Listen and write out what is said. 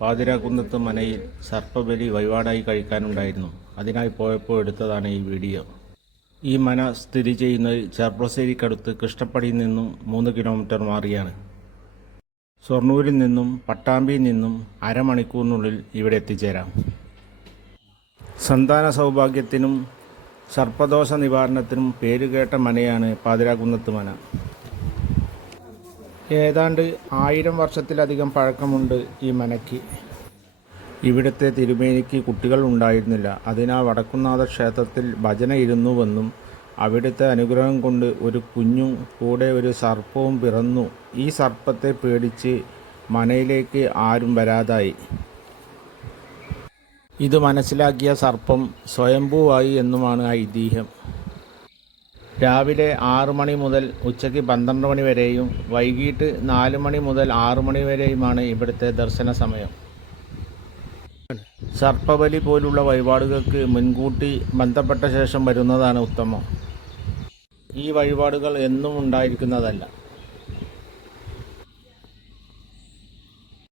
പാതിരാകുന്നത്ത് മനയിൽ സർപ്പബലി വഴിപാടായി കഴിക്കാനുണ്ടായിരുന്നു. അതിനായി പോയപ്പോൾ എടുത്തതാണ് ഈ വീഡിയോ. ഈ മന സ്ഥിതി ചെയ്യുന്നത് ചെർപ്പളശ്ശേരിക്കടുത്ത് കൃഷ്ണപ്പടിയിൽ നിന്നും 3 കിലോമീറ്റർ മാറിയാണ്. ഷൊർണൂരിൽ നിന്നും പട്ടാമ്പിയിൽ നിന്നും അരമണിക്കൂറിനുള്ളിൽ ഇവിടെ എത്തിച്ചേരാം. സന്താന സൗഭാഗ്യത്തിനും സർപ്പദോഷ നിവാരണത്തിനും പേരുകേട്ട മനയാണ് പാതിരാകുന്നത്ത് മന. ഏതാണ്ട് 1000 വർഷത്തിലധികം പഴക്കമുണ്ട് ഈ മനയ്ക്ക്. ഇവിടുത്തെ തിരുമേനിക്ക് കുട്ടികൾ ഉണ്ടായിരുന്നില്ല. അതിനാൽ വടക്കുംനാഥ ക്ഷേത്രത്തിൽ ഭജന ഇരുന്നുവെന്നും അവിടുത്തെ അനുഗ്രഹം കൊണ്ട് ഒരു കുഞ്ഞും കൂടെ ഒരു സർപ്പവും പിറന്നു. ഈ സർപ്പത്തെ പേടിച്ച് മനയിലേക്ക് ആരും വരാതായി. ഇത് മനസ്സിലാക്കിയ സർപ്പം സ്വയംഭൂവായി എന്നുമാണ് ഐതിഹ്യം. രാവിലെ 6 മണി മുതൽ ഉച്ചയ്ക്ക് 12 മണി വരെയും വൈകിട്ട് 4 മണി മുതൽ 6 മണി വരെയുമാണ് ഇവിടുത്തെ ദർശന സമയം. സർപ്പബലി പോലുള്ള വഴിപാടുകൾക്ക് മുൻകൂട്ടി ബന്ധപ്പെട്ട ശേഷം വരുന്നതാണ് ഉത്തമം. ഈ വഴിപാടുകൾ എന്നും ഉണ്ടായിരിക്കുന്നതല്ല.